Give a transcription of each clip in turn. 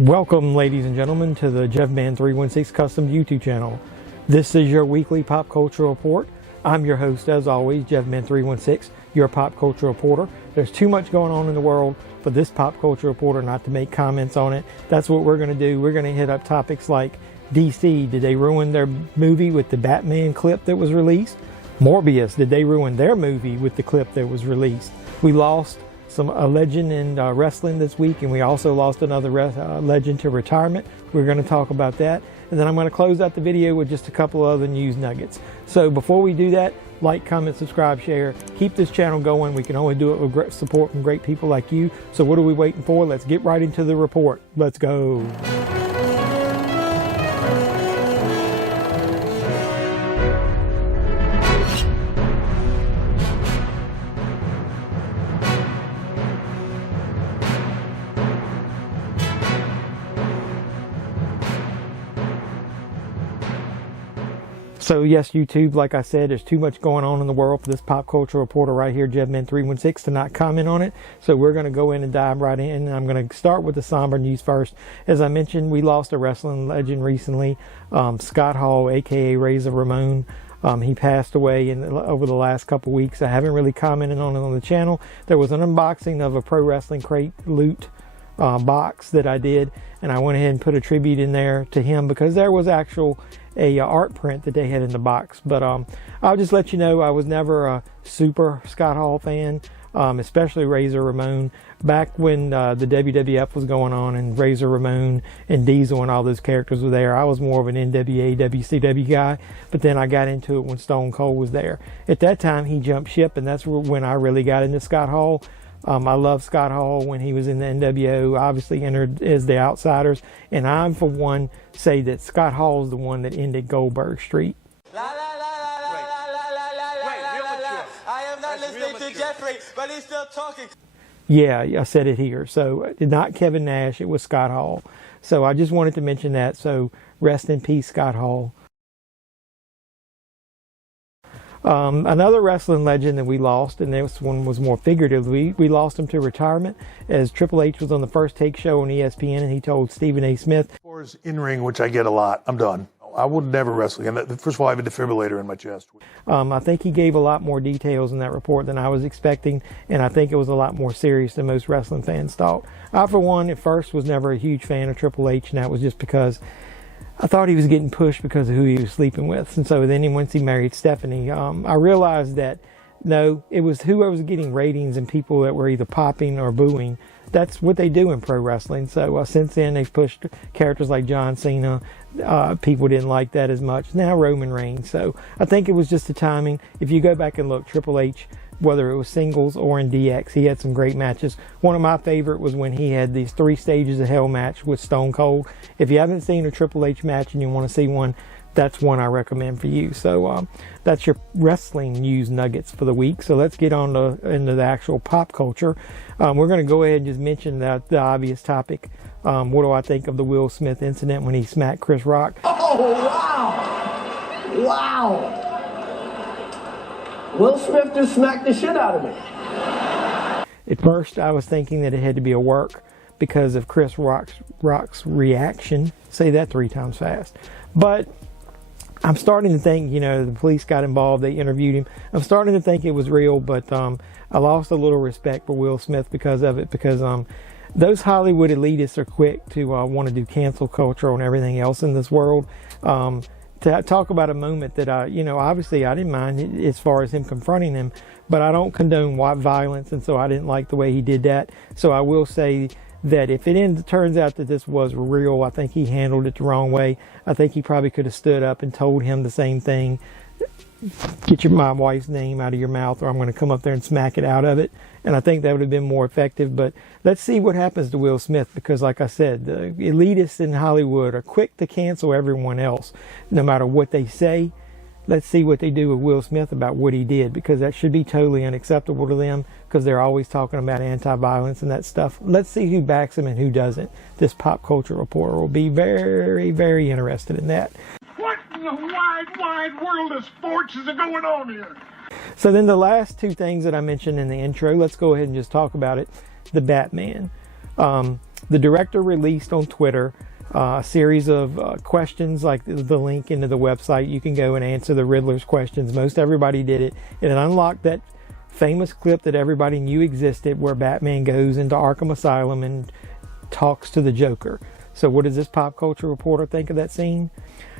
Welcome, ladies and gentlemen, to the JEFFMAN316 custom YouTube channel. This is your weekly pop culture report. I'm your host, as always, JEFFMAN316, your pop culture reporter. There's too much going on in the world for this pop culture reporter not to make comments on it. That's what we're going to do. We're going to hit up topics like DC. Did they ruin their movie with the Batman clip that was released? Morbius. Did they ruin their movie with the clip that was released? We lost a legend in wrestling this week, and we also lost another legend to retirement. We're going to talk about that, and then I'm going to close out the video with just a couple other news nuggets. So before we do that, like, comment, subscribe, share. Keep this channel going. We can only do it with great support from great people like you. So what are we waiting for? Let's get right into the report. Let's go. So yes, YouTube, like I said, there's too much going on in the world for this pop culture reporter right here, JEFFMAN316, to not comment on it. So we're going to go in and dive right in. And I'm going to start with the somber news first. As I mentioned, we lost a wrestling legend recently, Scott Hall, aka Razor Ramon. He passed away over the last couple weeks. I haven't really commented on it on the channel. There was an unboxing of a Pro Wrestling Crate loot box that I did, and I went ahead and put a tribute in there to him because there was a art print that they had in the box. But I'll just let you know, I was never a super Scott Hall fan, especially Razor Ramon. Back when the WWF was going on and Razor Ramon and Diesel and all those characters were there, I was more of an NWA, WCW guy. But then I got into it when Stone Cold was there. At that time, he jumped ship, and that's when I really got into Scott Hall. I love Scott Hall when he was in the NWO, obviously entered as the Outsiders, and I'm, for one, say that Scott Hall is the one that ended Goldberg Street. I am not listening to Jeffrey, but he's still talking. Yeah, I said it here. So, not Kevin Nash, it was Scott Hall. So, I just wanted to mention that. So, rest in peace, Scott Hall. Another wrestling legend that we lost, and this one was more figuratively, we lost him to retirement as Triple H was on the First Take show on ESPN, and he told Stephen A. Smith, in ring, which I get a lot, I'm done. I would never wrestle again. First of all, I have a defibrillator in my chest. I think he gave a lot more details in that report than I was expecting, and I think it was a lot more serious than most wrestling fans thought. I, for one, at first was never a huge fan of Triple H, and that was just because I thought he was getting pushed because of who he was sleeping with. And so then once he married Stephanie, I realized that, no, it was whoever was getting ratings and people that were either popping or booing. That's what they do in pro wrestling. So since then, they've pushed characters like John Cena. People didn't like that as much. Now Roman Reigns. So I think it was just the timing. If you go back and look, Triple H, whether it was singles or in DX, he had some great matches. One of my favorite was when he had these 3 stages of hell match with Stone Cold. If you haven't seen a Triple H match and you want to see one, that's one I recommend for you. So that's your wrestling news nuggets for the week. So let's get on into the actual pop culture. We're going to go ahead and just mention the obvious topic. What do I think of the Will Smith incident when he smacked Chris Rock? Oh, wow! Wow! Will Smith just smacked the shit out of me. At first, I was thinking that it had to be a work because of Chris Rock's reaction. Say that 3 times fast. But I'm starting to think, the police got involved. They interviewed him. I'm starting to think it was real, but I lost a little respect for Will Smith because of it, because those Hollywood elitists are quick to want to do cancel culture and everything else in this world. To talk about a moment that obviously I didn't mind as far as him confronting him, but I don't condone violence, and so I didn't like the way he did that. So I will say that if it turns out that this was real, I think he handled it the wrong way. I think he probably could have stood up and told him the same thing. Get my wife's name out of your mouth, or I'm going to come up there and smack it out of it. And I think that would have been more effective. But let's see what happens to Will Smith, because like I said, the elitists in Hollywood are quick to cancel everyone else, no matter what they say. Let's see what they do with Will Smith about what he did, because that should be totally unacceptable to them, because they're always talking about anti-violence and that stuff. Let's see who backs him and who doesn't. This pop culture reporter will be very, very interested in that. What in the wide world of sports is going on here? So then the last 2 things that I mentioned in the intro, let's go ahead and just talk about it. The Batman. The director released on Twitter a series of questions, like the link into the website. You can go and answer the Riddler's questions. Most everybody did it. And it unlocked that famous clip that everybody knew existed, where Batman goes into Arkham Asylum and talks to the Joker. So what does this pop culture reporter think of that scene?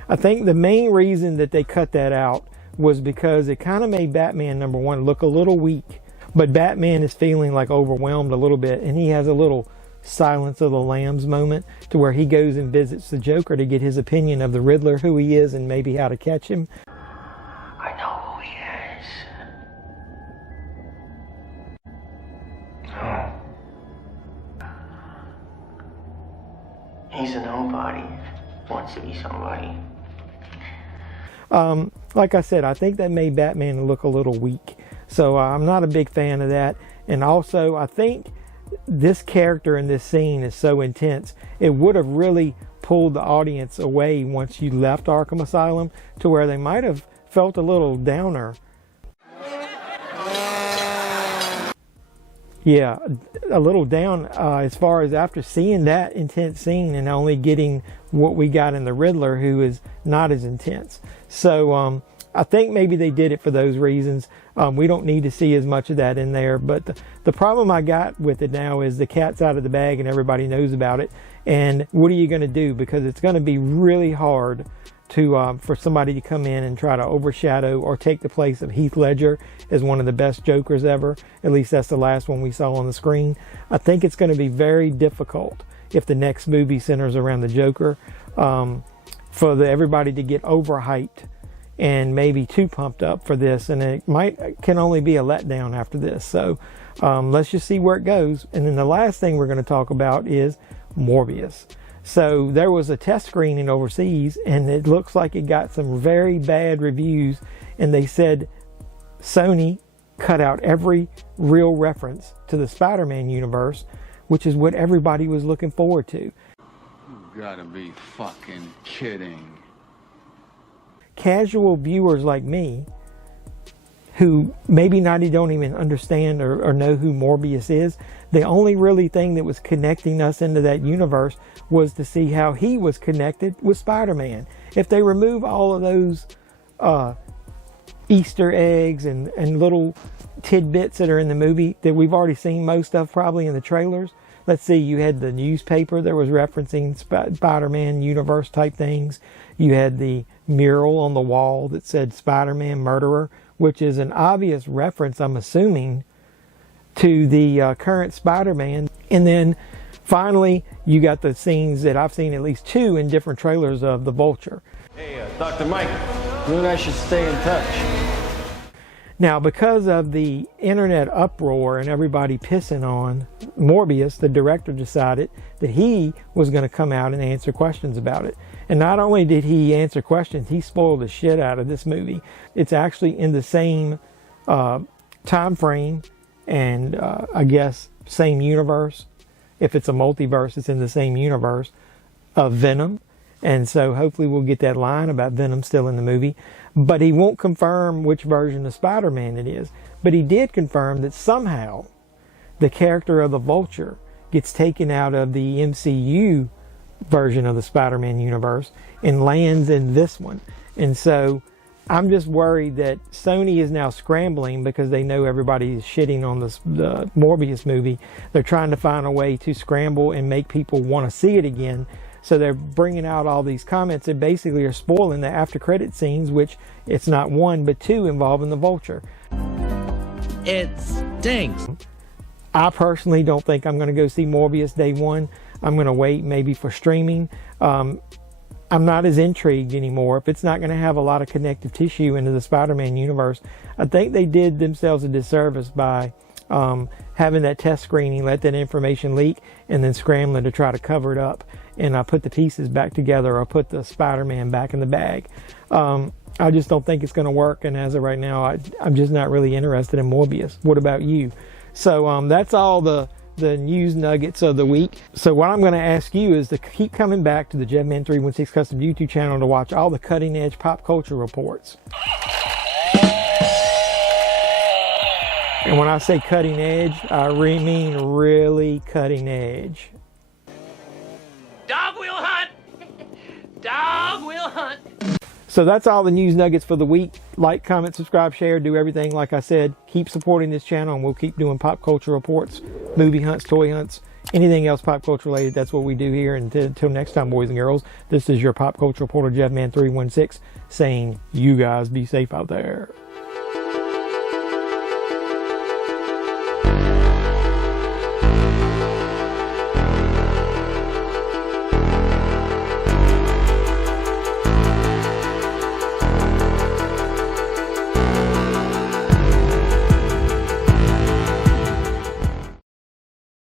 I think the main reason that they cut that out was because it kind of made Batman, number one, look a little weak. But Batman is feeling like overwhelmed a little bit, and he has a little Silence of the Lambs moment to where he goes and visits the Joker to get his opinion of the Riddler, who he is, and maybe how to catch him. I know who he is. Oh. He's a nobody. Wants to be somebody. Like I said, I think that made Batman look a little weak. So I'm not a big fan of that. And also, I think this character in this scene is so intense, it would have really pulled the audience away once you left Arkham Asylum, to where they might have felt a little downer. Yeah, a little down as far as after seeing that intense scene and only getting what we got in the Riddler, who is not as intense. So I think maybe they did it for those reasons. We don't need to see as much of that in there. But the problem I got with it now is the cat's out of the bag and everybody knows about it. And what are you going to do? Because it's going to be really hard to for somebody to come in and try to overshadow or take the place of Heath Ledger as one of the best Jokers ever. At least that's the last one we saw on the screen. I think it's going to be very difficult if the next movie centers around the Joker for everybody to get overhyped and maybe too pumped up for this, and it can only be a letdown after this. So let's just see where it goes. And then the last thing we're going to talk about is Morbius. So there was a test screening overseas, and it looks like it got some very bad reviews, and they said Sony cut out every real reference to the Spider-Man universe, which is what everybody was looking forward to. You gotta be fucking kidding. Casual viewers like me, who maybe don't even understand or know who Morbius is, the only really thing that was connecting us into that universe was to see how he was connected with Spider-Man. If they remove all of those Easter eggs and little tidbits that are in the movie that we've already seen most of probably in the trailers. Let's see, you had the newspaper that was referencing Spider-Man universe type things. You had the mural on the wall that said Spider-Man Murderer, which is an obvious reference, I'm assuming, to the current Spider-Man. And then finally, you got the scenes that I've seen at least 2 in different trailers of the Vulture. Hey, Dr. Mike, you and I should stay in touch. Now, because of the internet uproar and everybody pissing on Morbius, the director decided that he was going to come out and answer questions about it. And not only did he answer questions, he spoiled the shit out of this movie. It's actually in the same time frame and I guess same universe. If it's a multiverse, it's in the same universe of Venom. And so hopefully we'll get that line about Venom still in the movie. But he won't confirm which version of Spider-Man it is. But he did confirm that somehow the character of the Vulture gets taken out of the MCU version of the Spider-Man universe and lands in this one. And so I'm just worried that Sony is now scrambling because they know everybody is shitting on the Morbius movie. They're trying to find a way to scramble and make people want to see it again. So they're bringing out all these comments that basically are spoiling the after credit scenes, which it's not 1 but 2 involving the Vulture. It stinks. I personally don't think I'm going to go see Morbius day 1. I'm going to wait maybe for streaming. I'm not as intrigued anymore. If it's not going to have a lot of connective tissue into the Spider-Man universe, I think they did themselves a disservice by having that test screening, let that information leak, and then scrambling to try to cover it up and put the pieces back together or put the Spider-Man back in the bag. I just don't think it's going to work, and as of right now, I'm just not really interested in Morbius. What about you? So that's all the news nuggets of the week. So what I'm going to ask you is to keep coming back to the JEFFMAN316 Custom YouTube channel to watch all the cutting edge pop culture reports. And when I say cutting edge, I mean really cutting edge. Dog will hunt. So that's all the news nuggets for the week. Like, comment, subscribe, share, do everything. Like I said, keep supporting this channel, and we'll keep doing pop culture reports, movie hunts, toy hunts, anything else pop culture related. That's what we do here. And until next time, boys and girls, this is your pop culture reporter, JEFFMAN316, saying you guys be safe out there.